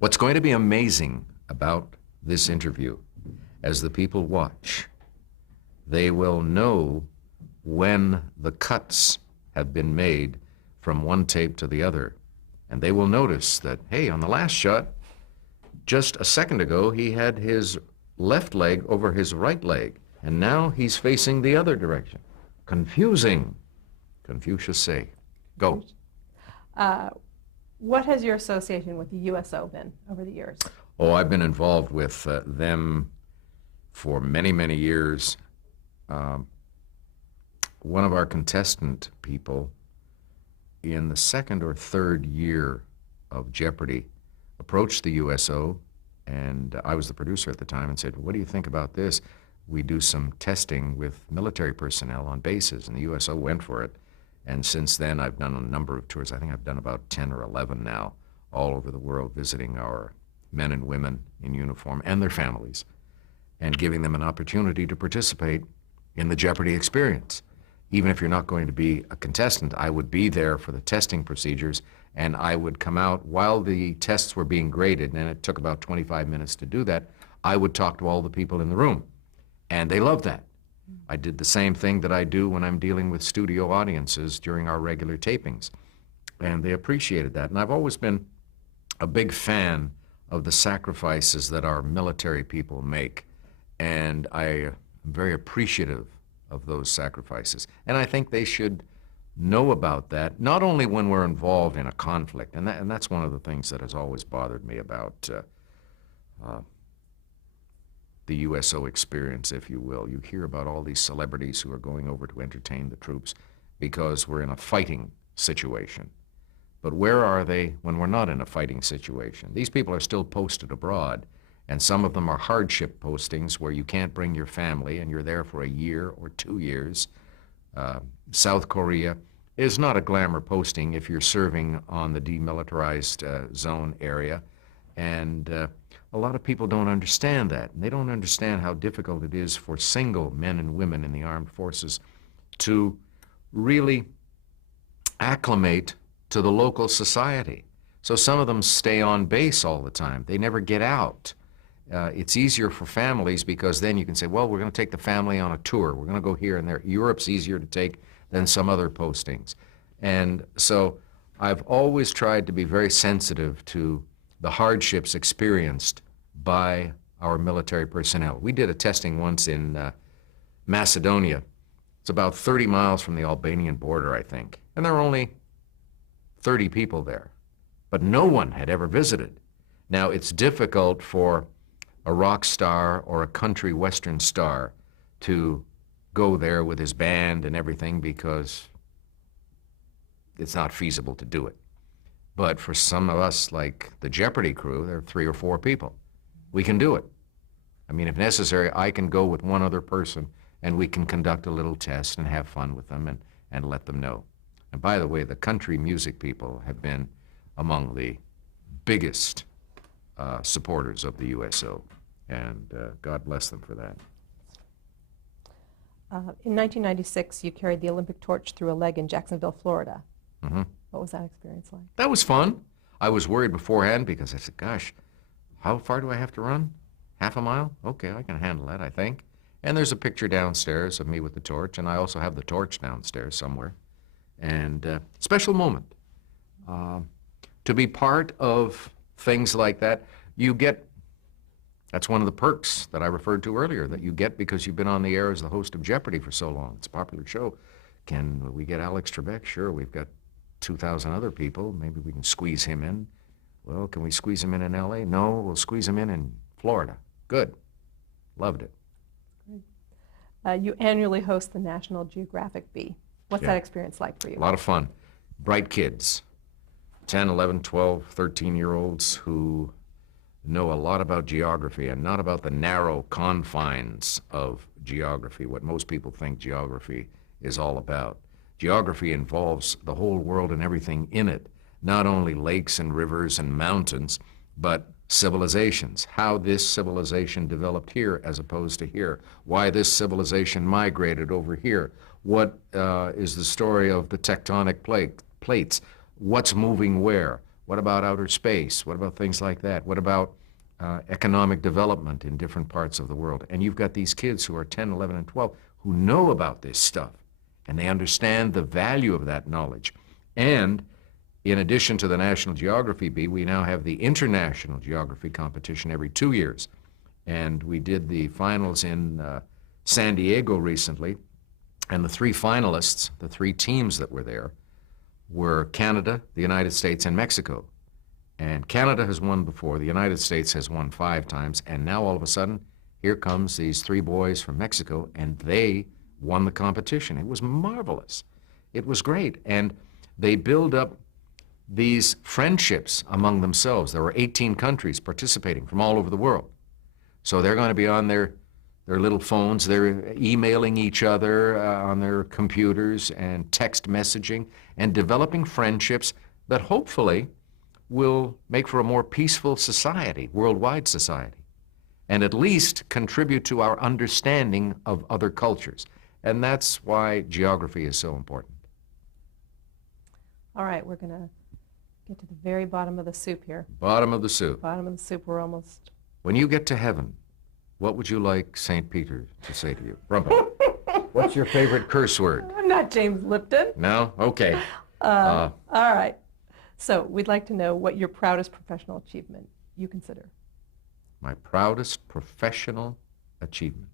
What's going to be amazing about this interview, as the people watch, they will know when the cuts have been made from one tape to the other. And they will notice that, hey, on the last shot, just a second ago, he had his left leg over his right leg, and now he's facing the other direction. Confusing, Confucius say. Go. What has your association with the USO been over the years? Oh, I've been involved with them for many, many years. One of our contestant people in the second or third year of Jeopardy approached the USO, and I was the producer at the time, and said, what do you think about this? We do some testing with military personnel on bases, and the USO went for it. And since then, I've done a number of tours. I think I've done about 10 or 11 now, all over the world, visiting our men and women in uniform and their families, and giving them an opportunity to participate in the Jeopardy experience. Even if you're not going to be a contestant, I would be there for the testing procedures, and I would come out while the tests were being graded, and it took about 25 minutes to do that. I would talk to all the people in the room, and they loved that. I did the same thing that I do when I'm dealing with studio audiences during our regular tapings, and they appreciated that. And I've always been a big fan of the sacrifices that our military people make, and I am very appreciative of those sacrifices. And I think they should know about that, not only when we're involved in a conflict, and that's one of the things that has always bothered me about the USO experience, if you will. You hear about all these celebrities who are going over to entertain the troops because we're in a fighting situation. But where are they when we're not in a fighting situation? These people are still posted abroad, and some of them are hardship postings where you can't bring your family and you're there for a year or 2 years. South Korea is not a glamour posting if you're serving on the demilitarized zone area, and a lot of people don't understand that. And they don't understand how difficult it is for single men and women in the armed forces to really acclimate to the local society. So some of them stay on base all the time. They never get out. It's easier for families because then you can say, well, we're going to take the family on a tour. We're going to go here and there. Europe's easier to take than some other postings. And so I've always tried to be very sensitive to the hardships experienced by our military personnel. We did a testing once in Macedonia. It's about 30 miles from the Albanian border, I think. And there were only 30 people there. But no one had ever visited. Now, it's difficult for a rock star or a country western star to go there with his band and everything because it's not feasible to do it. But for some of us, like the Jeopardy crew, there are 3 or 4 people. We can do it. I mean, if necessary, I can go with one other person and we can conduct a little test and have fun with them and let them know. And by the way, the country music people have been among the biggest supporters of the USO, and God bless them for that. In 1996, you carried the Olympic torch through a leg in Jacksonville, Florida. Mm-hmm. What was that experience like? That was fun. I was worried beforehand because I said, gosh, how far do I have to run? Half a mile? Okay, I can handle that, I think. And there's a picture downstairs of me with the torch, and I also have the torch downstairs somewhere. And special moment. To be part of things like that, you get, that's one of the perks that I referred to earlier, that you get because you've been on the air as the host of Jeopardy for so long. It's a popular show. Can we get Alex Trebek? Sure, we've got 2,000 other people. Maybe we can squeeze him in. Well, can we squeeze him in L.A.? No, we'll squeeze him in Florida. Good. Loved it. Great. You annually host the National Geographic Bee. What's that experience like for you? A lot of fun. Bright kids, 10, 11, 12, 13-year-olds who know a lot about geography and not about the narrow confines of geography, what most people think geography is all about. Geography involves the whole world and everything in it, not only lakes and rivers and mountains, but civilizations, how this civilization developed here as opposed to here, why this civilization migrated over here, what is the story of the tectonic plates, what's moving where, What about outer space? What about things like that? What about economic development in different parts of the world? And you've got these kids who are 10, 11, and 12 who know about this stuff, and they understand the value of that knowledge. And in addition to the National Geography Bee, we now have the International Geography Competition every 2 years. And we did the finals in San Diego recently, and the three finalists, the three teams that were there, were Canada, the United States, and Mexico. And Canada has won before, the United States has won 5 times, and now all of a sudden, here comes these 3 boys from Mexico, and they won the competition. It was marvelous. It was great. And they build up these friendships among themselves. There were 18 countries participating from all over the world. So they're going to be on their little phones. They're emailing each other on their computers and text messaging and developing friendships that hopefully will make for a more peaceful society, worldwide society, and at least contribute to our understanding of other cultures. And that's why geography is so important. All right, we're going to get to the very bottom of the soup here. Bottom of the soup. Bottom of the soup, we're almost... When you get to heaven, what would you like St. Peter to say to you? Brumpa, what's your favorite curse word? I'm not James Lipton. No? Okay. All right. So we'd like to know what your proudest professional achievement you consider. My proudest professional achievement.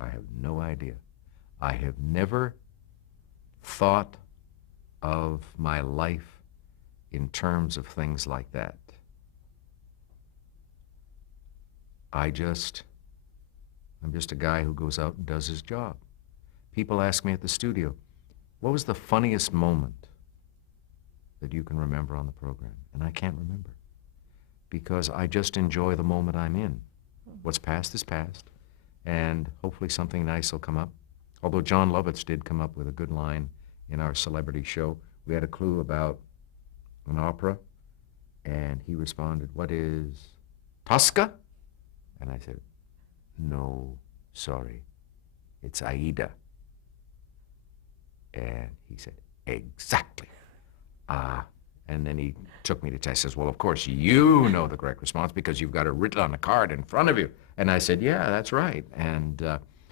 I have no idea. I have never thought of my life in terms of things like that. I'm just a guy who goes out and does his job. People ask me at the studio, what was the funniest moment that you can remember on the program? And I can't remember, because I just enjoy the moment I'm in. What's past is past, and hopefully something nice will come up. Although John Lovitz did come up with a good line in our celebrity show. We had a clue about an opera, and he responded, what is Tosca? And I said, no, sorry, it's Aida. And he said, exactly. And then he took me to test. Says, well, of course, you know the correct response because you've got it written on a card in front of you. And I said, yeah, that's right. And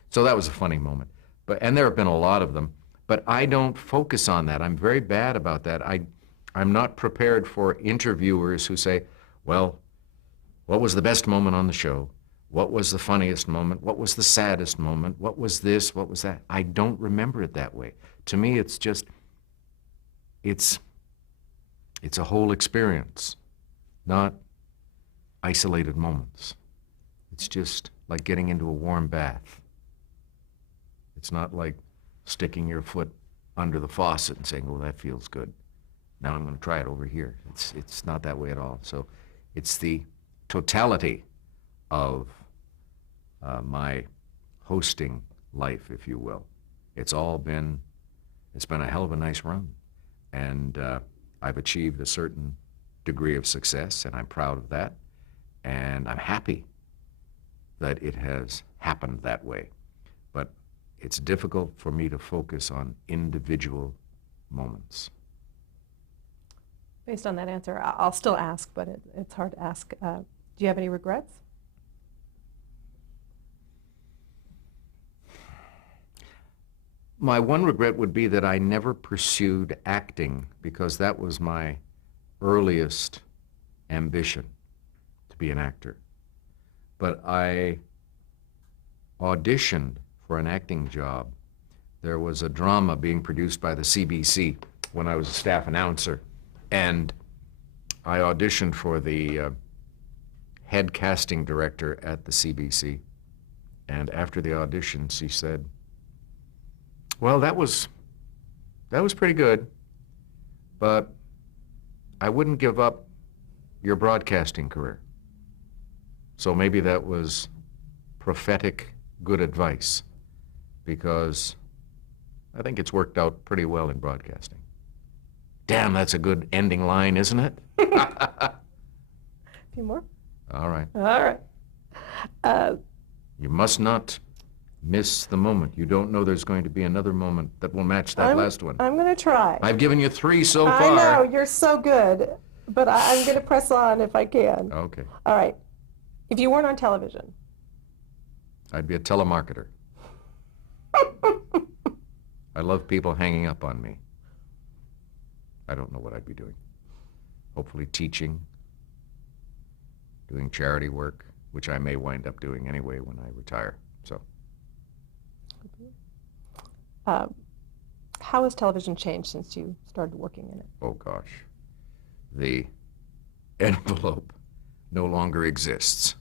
so that was a funny moment. And there have been a lot of them. But I don't focus on that. I'm very bad about that. I'm not prepared for interviewers who say, well, what was the best moment on the show? What was the funniest moment? What was the saddest moment? What was this? What was that? I don't remember it that way. To me, it's just, it's a whole experience, not isolated moments. It's just like getting into a warm bath. It's not like sticking your foot under the faucet and saying, oh, that feels good. Now I'm going to try it over here. It's not that way at all. So it's the totality of my hosting life, if you will. It's been a hell of a nice run. And I've achieved a certain degree of success, and I'm proud of that. And I'm happy that it has happened that way. But it's difficult for me to focus on individual moments. Based on that answer, I'll still ask, but it's hard to ask. Do you have any regrets? My one regret would be that I never pursued acting, because that was my earliest ambition, to be an actor. But I auditioned for an acting job. There was a drama being produced by the CBC when I was a staff announcer, and I auditioned for the head casting director at the CBC. And after the audition, she said, well, that was pretty good, but I wouldn't give up your broadcasting career. So maybe that was prophetic good advice, because I think it's worked out pretty well in broadcasting. Damn, that's a good ending line, isn't it? A few more? All right. All right. You must not miss the moment. You don't know there's going to be another moment that will match that last one. I'm going to try. I've given you 3 so far. I know, you're so good, but I'm going to press on if I can. Okay. All right. If you weren't on television, I'd be a telemarketer. I love people hanging up on me. I don't know what I'd be doing. Hopefully teaching, doing charity work, which I may wind up doing anyway when I retire. So, how has television changed since you started working in it? oh gosh, the envelope no longer exists.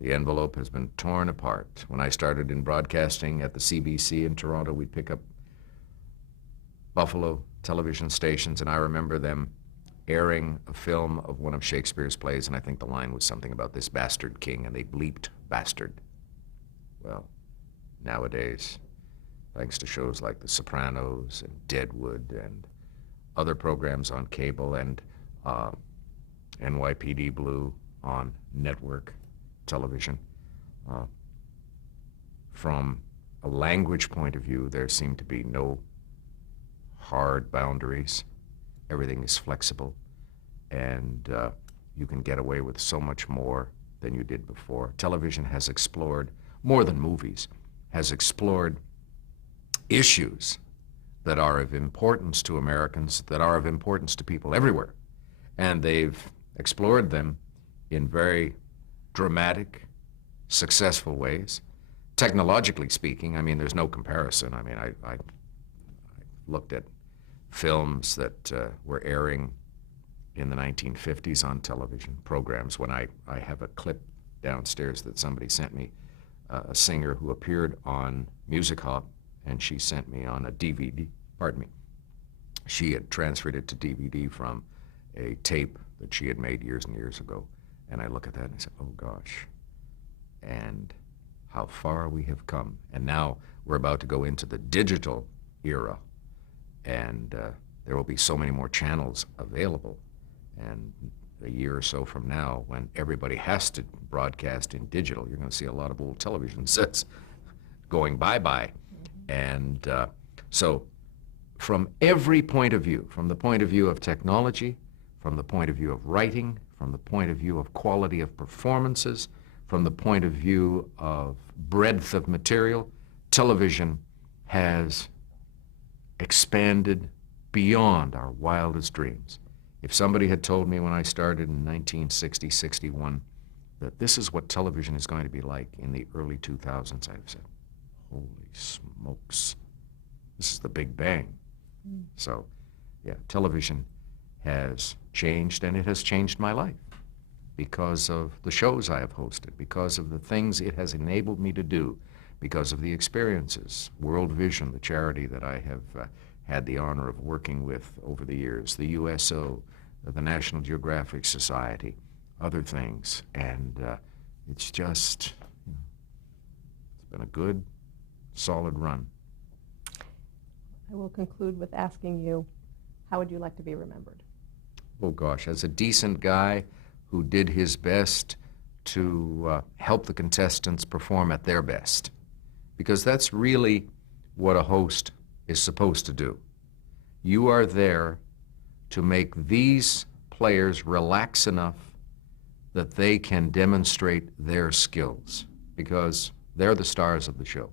The envelope has been torn apart. When I started in broadcasting at the CBC in Toronto, we'd pick up Buffalo television stations, and I remember them airing a film of one of Shakespeare's plays, and I think the line was something about this bastard king, and they bleeped bastard. Well, nowadays, thanks to shows like The Sopranos and Deadwood and other programs on cable and NYPD Blue on network television, from a language point of view, there seem to be no hard boundaries. Everything is flexible, and you can get away with so much more than you did before. Television has explored, more than movies, has explored issues that are of importance to Americans, that are of importance to people everywhere. And they've explored them in very dramatic, successful ways. Technologically speaking, I mean, there's no comparison. I mean, I looked at films that were airing in the 1950s on television programs. When I have a clip downstairs that somebody sent me, a singer who appeared on Music Hop, and she sent me on a DVD, pardon me. She had transferred it to DVD from a tape that she had made years and years ago. And I look at that and I say, oh gosh, and how far we have come. And now we're about to go into the digital era, and there will be so many more channels available. And a year or so from now, when everybody has to broadcast in digital, you're going to see a lot of old television sets going bye-bye. And so from every point of view, from the point of view of technology, from the point of view of writing, from the point of view of quality of performances, from the point of view of breadth of material, television has expanded beyond our wildest dreams. If somebody had told me when I started in 1960, 61, that this is what television is going to be like in the early 2000s, I'd have said, holy smokes, this is the Big Bang. So, yeah, television has changed, and it has changed my life because of the shows I have hosted, because of the things it has enabled me to do, because of the experiences. World Vision, the charity that I have had the honor of working with over the years, the USO, the National Geographic Society, other things, and it's just, it's been a good, solid run. I will conclude with asking you, how would you like to be remembered? Oh gosh, as a decent guy who did his best to help the contestants perform at their best. Because that's really what a host is supposed to do. You are there to make these players relax enough that they can demonstrate their skills, because they're the stars of the show.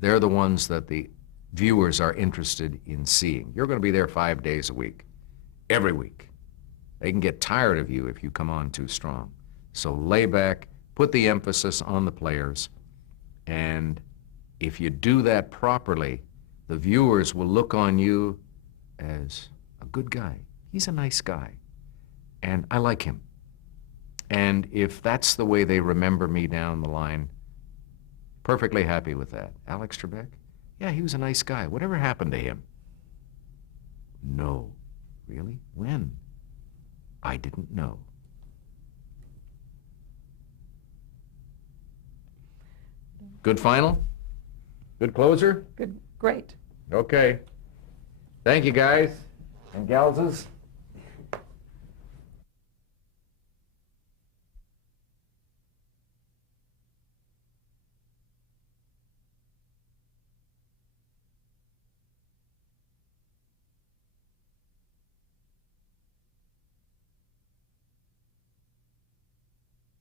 They're the ones that the viewers are interested in seeing. You're going to be there 5 days a week, every week. They can get tired of you if you come on too strong. So lay back, put the emphasis on the players, and if you do that properly, the viewers will look on you as a good guy. He's a nice guy, and I like him. And if that's the way they remember me down the line, perfectly happy with that. Alex Trebek? Yeah, he was a nice guy. Whatever happened to him? No. Really? When? I didn't know. Good final? Good closer? Good, great. Okay. Thank you, guys and galses.